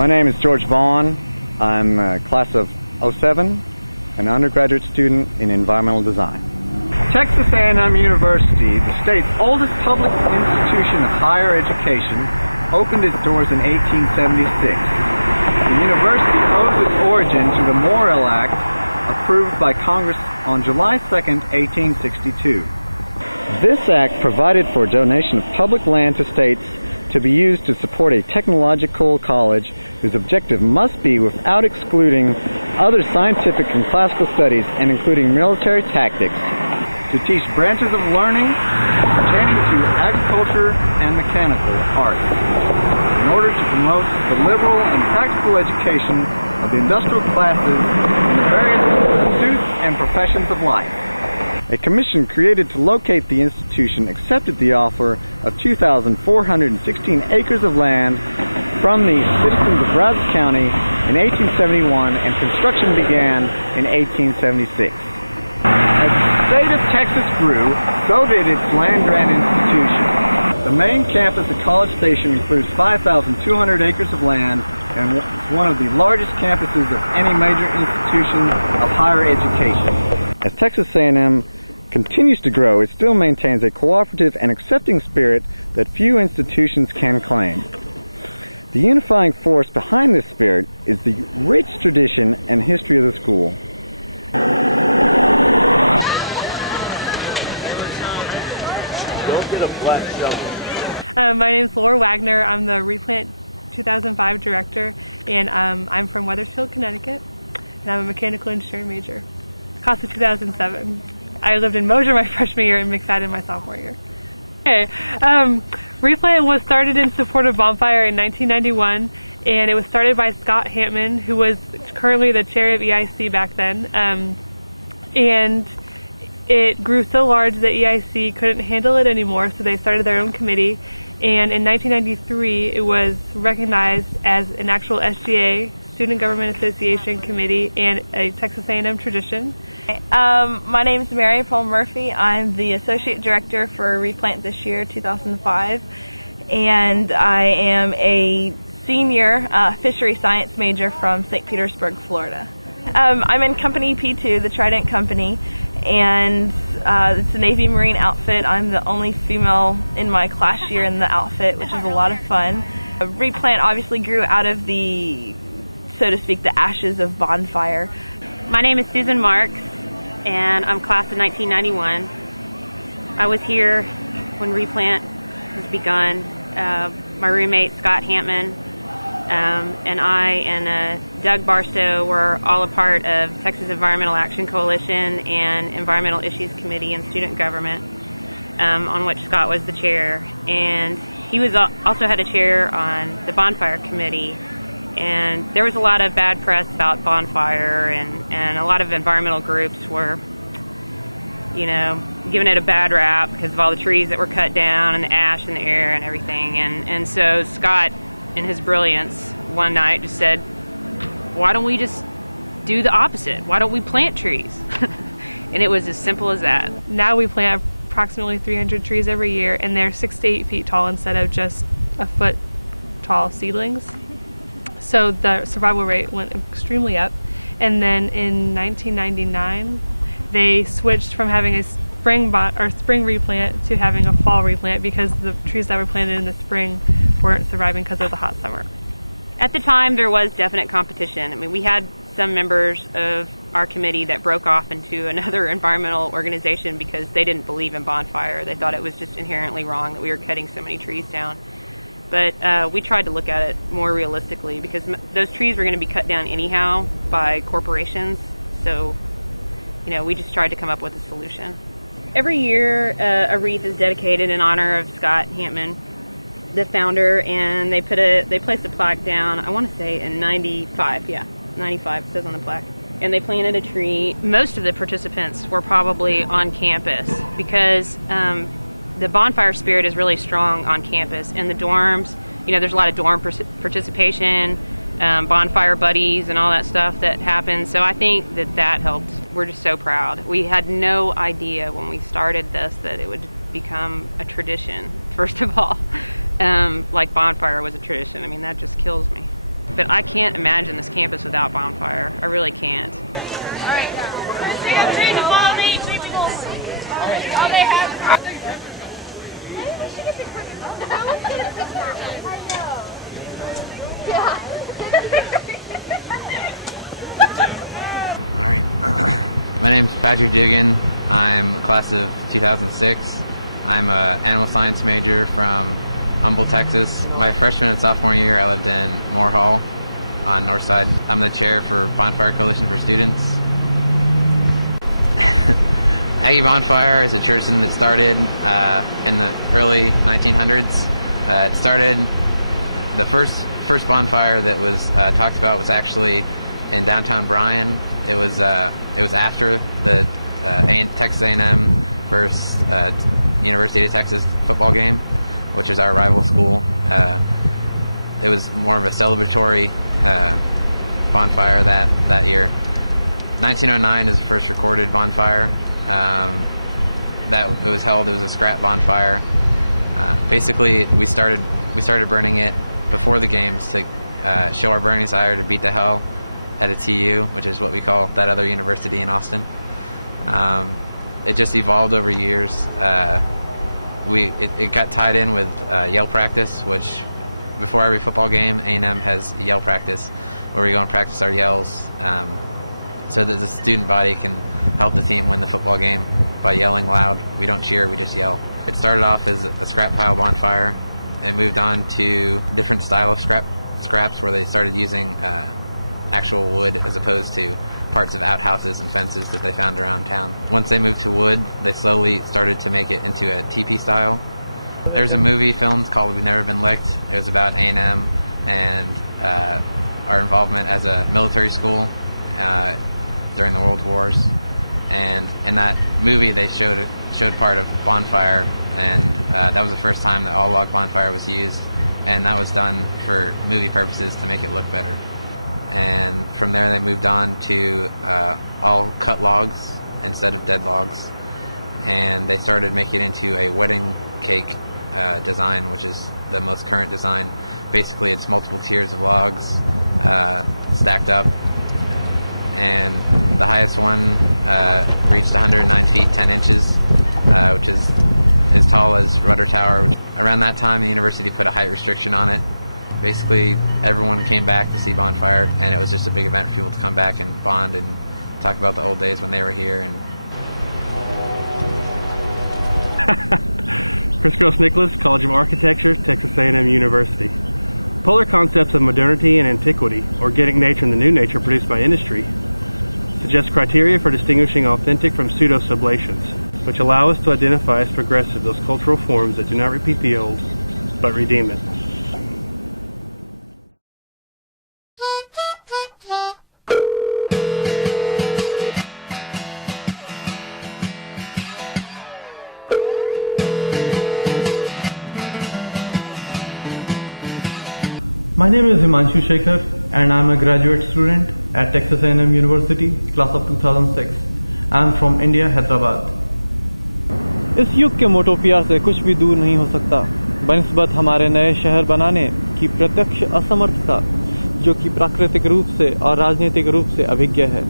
My name is George Vaughn. I'm a class of '07, an undergraduate student in environmental design. Texas A&M University, the state's oldest public institution of higher education, opened its doors in 1876. The university owes its origin to the Morrill Act, approved by Congress on July 2, 1862. This act provided for donation of public land to states to be used to support a technological college whose objective must be without excluding other scientific and classical studies and including military tactics, to teach branches of learning pertaining to agriculture and mechanical arts, in order to promote the liberal and practical education of the industrial classes in the various pursuits and professions of life. A commission created to locate the institution accepted the offer of 2,416 acres of land from the citizens of Brazos County in 1871, and construction began in 1876. As the state of Texas grew, so did its land-grant institution. The main campus at College Station includes 5,200 acres of land and is one of the largest campuses of any major institution of higher education. As Texas A&M continues to grow, it still maintains a cooperative and accepting spirit that few institutions can claim. The unifying force behind this spirit is the rich tradition and history of the school. Don't get a flat shovel. My name is Laura Wagner. I'm the Replant 2005 director, and I'm from Wethersfield, Connecticut, and I'm a mechanical engineering major. Class of 2007. I lived in Mosier my freshman year and McFadden my sophomore year. Okay, Replant was started in support of Bonfire in 1991, and it was started by Scott Hampman, who was currently the chair of EIC back then. And it grew so large that EIC couldn't handle it anymore, so they started their own committee. And in 1993, it was recognized as an actual SGA, Student Government Association committee, and a Texas A&M tradition. My name is Mary Paul Murphy. I'm the Associate Director for Replant this year, 2005, and I am a senior fishery science major from St. Petersburg, Florida. I'm in Company P2, the Trident Company, and it's a Navy Marine outfit. I'm the only female in my class year in the outfit, which is a lot of fun. Replant obviously grew out of the, so to speak, the ashes of Bonfire. My name is Susan Marks, and I'm class of 1991. I was here when Replant was begun. My roommate Scott Hampman and I and Doug Barstow were all a part of Texas Environmental Action Coalition and Environmental Issues Committee in Student Government, on which Scott was the chair. And he was also had a chair on the Bonfire Committee. And there was a lot of bad press about Bonfire, and a lot of environmental groups were, you know, giving it a bad rap because of all the trees that were cut down and the ash in the air and everything. And so Scott, in his brilliance, one night just said, why don't we just do the opposite? Why don't we plant trees? And it was as simple as that. Now we plant approximately 300 trees every year, and they're 6 to 8 feet tall instead of just a foot tall seedlings. So the survival rate went extremely up. And then in 1999, they switched from having a spring replant to having a fall replant because the trees that were planted in the spring weren't surviving because of the hot summer. At the time, there was definite competition. I mean, we had some members of our committee that broke off into another environmental organization because they didn't believe in Bonfire. They thought it was just inherently wrong that we were cutting so many trees down. But we tried to look at it more realistically because those trees were going to be cut down anyhow by corporations. So, you know, we just tried to come up with a solution. Every year, a wreath is dedicated in honor of Scott Hampman, the founder, and they placed a plaque down, I want to say in 95, yeah, 95 it says on the plaque. And they planted a tree. Most of the participants were probably on campus because the Bonfire spirit is really strong on campus. In the dorms, you know, there's a lot of dorm participation, bonfire buddies and all that stuff that happens. So I think that helped. We're just so proud. We had no idea when we started this that it would become a tradition, first of all. Like Bonfire was a tradition. I mean, that just kills me. but I can't imagine this campus without Bonfire. I really can't. All right. We have 3 people. Only 3 people. Oh, they have. Maybe we should get the cricket ball. No one's going to pick that one. I know. Yeah. All right. My name's Patrick Dugan. I'm class of 2006. I'm an animal science major from Humble, Texas. My freshman and sophomore year, I lived in Moore Hall on North Side. I'm the chair for Bonfire Coalition for Students. Aggie Bonfire is a tradition that started in the early 1900s. It started, the first bonfire that was talked about was actually in downtown Bryan. It was after the Texas A&M versus University of Texas football game, which is our rival school. It was more of a celebratory bonfire that year. 1909 is the first recorded bonfire. That it was a scrap bonfire. Basically, we started burning it before the games to show our burning desire to beat the hell at a TU, which is what we call that other university in Austin. It just evolved over years. It got tied in with yell practice, which before every football game, A&M has yell practice where we go and practice our yells so that the student body can help the team win the football game by yelling loud. We don't cheer, we just yell. It started off as a scrap pile bonfire and moved on to different style of scraps where they started using actual wood as opposed to parts of outhouses and fences that they found around town. Once they moved to wood, they slowly started to make it into a teepee style. There's a movie filmed called We've Never Been Licked. It was about A&M and our involvement as a military school during the World Wars. And in that movie, they showed part of Bonfire, and that was the first time that all log bonfire was used, and that was done for movie purposes to make it look better. And from there, they moved on to all cut logs instead of dead logs, and they started making it into a wedding cake design, which is the most current design. Basically, it's multiple tiers of logs stacked up, and the highest one reached 109 feet 10 inches, which is as tall as Rudder Tower. Around that time, the university put a height restriction on it. Basically, everyone came back to see Bonfire, and it was just a big event for people to come back and bond and talk about the old days when they were here. And Chris Gross-Nicholas, College of Architecture, Texas A&M University. Polar concepts of modernity and antiquity, organic nature and the new nature produced by industry, suggest criteria for distinguishing authentic from pseudo-sublations, which allow us to identify as progressive those cultural forms that do not repeat the old, but redeem it. My name is Himanshu Shekhar, and I'm a graduate student at Texas A&M University, class of 2006. I'm from India, Hyderabad. इस युग के मोटोपिया से कुछ भी दूर नहीं हो सकता बनिस्बत हमारे नए शहर बनाने की प्रत्यक्ष असमर्थता, जो कि प्राकृतिक रूप से और राजनीतिक रूप से अभिज्ञ है।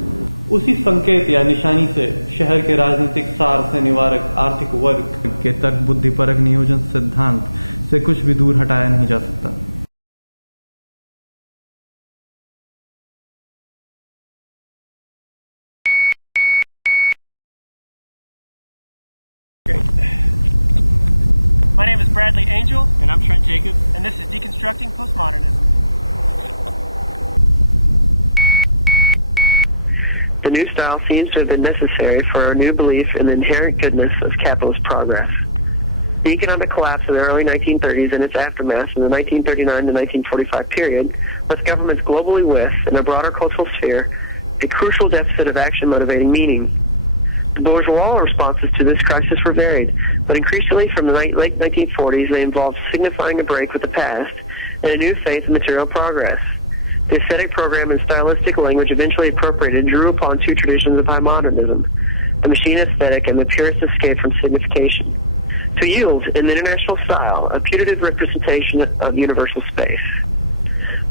उसी संकेत या निशानी से शहर के राजनीतिक सार से निवारक आर्थिक वर्ग के तर्क बुद्धिपरक नियोजन सिद्धांत से कुछ भी दूर हटाया नहीं जा सकता। My name is Bradley Angel. And I'm Trent Jacobs. And this is Deconstructing Postmodernism. The new style seems to have been necessary for our new belief in the inherent goodness of capitalist progress. The economic collapse of the early 1930s and its aftermath in the 1939 to 1945 period left governments globally with, in a broader cultural sphere, a crucial deficit of action motivating meaning. The bourgeois responses to this crisis were varied, but increasingly from the late 1940s they involved signifying a break with the past and a new faith in material progress. The aesthetic program and stylistic language eventually appropriated drew upon two traditions of high modernism, the machine aesthetic and the purist escape from signification, to yield, in the international style, a putative representation of universal space.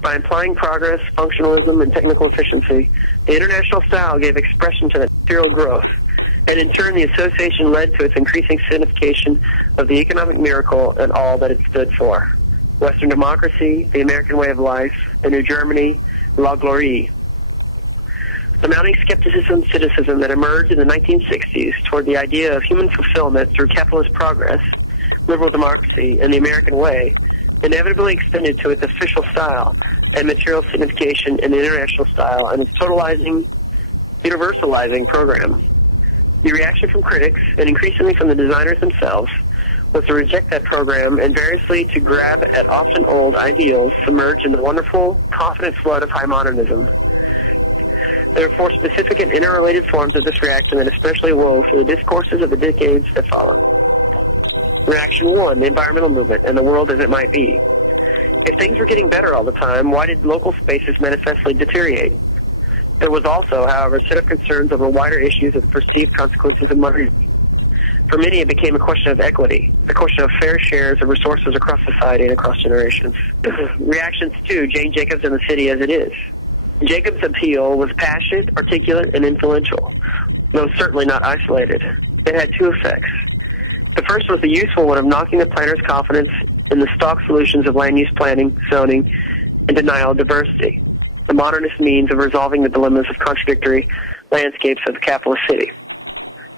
By implying progress, functionalism, and technical efficiency, the international style gave expression to that material growth, and in turn the association led to its increasing signification of the economic miracle and all that it stood for. Western democracy, the American way of life, the New Germany, la gloire. The mounting skepticism and cynicism that emerged in the 1960s toward the idea of human fulfillment through capitalist progress, liberal democracy, and the American way inevitably extended to its official style and material signification in the international style and its totalizing, universalizing program. The reaction from critics, and increasingly from the designers themselves, was to reject that program and variously to grab at often old ideals submerged in the wonderful, confident flood of high modernism. There are four specific and interrelated forms of this reaction that especially wove through the discourses of the decades that followed. Reaction 1, the environmental movement and the world as it might be. If things were getting better all the time, why did local spaces manifestly deteriorate? There was also, however, a set of concerns over wider issues of perceived consequences of modernism. For many, it became a question of equity, a question of fair shares of resources across society and across generations. Reactions 2, Jane Jacobs and the City as It Is. Jacobs' appeal was passionate, articulate, and influential, though certainly not isolated. It had two effects. The first was the useful one of knocking the planner's confidence in the stock solutions of land use planning, zoning, and denial of diversity, the modernist means of resolving the dilemmas of contradictory landscapes of the capitalist city.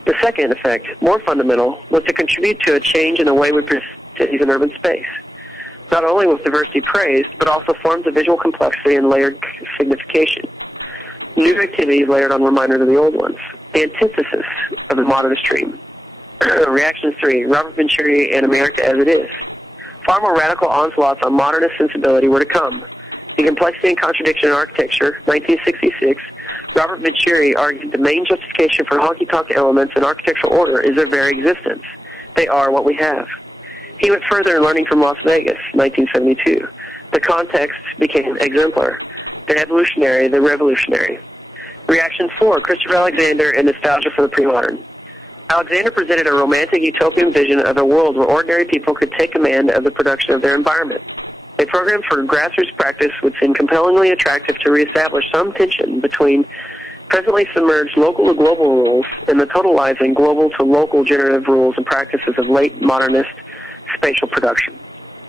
The second effect, more fundamental, was to contribute to a change in the way we perceive cities and urban space. Not only was diversity praised, but also forms of visual complexity and layered signification. New activities layered on reminders of the old ones, the antithesis of the modernist dream. Reaction 3, Robert Venturi and America as It Is. Far more radical onslaughts on modernist sensibility were to come. In Complexity and Contradiction in Architecture, 1966, Robert Venturi argued the main justification for honky-tonk elements in architectural order is their very existence. They are what we have. He went further in learning from Las Vegas, 1972. The context became exemplar, the evolutionary, the revolutionary. Reaction 4, Christopher Alexander and Nostalgia for the Pre-Modern. Alexander presented a romantic utopian vision of a world where ordinary people could take command of the production of their environment. A program for grassroots practice would seem compellingly attractive to reestablish some tension between presently submerged local to global rules and the totalizing global to local generative rules and practices of late modernist spatial production.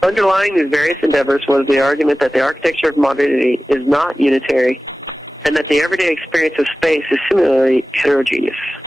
Underlying these various endeavors was the argument that the architecture of modernity is not unitary and that the everyday experience of space is similarly heterogeneous.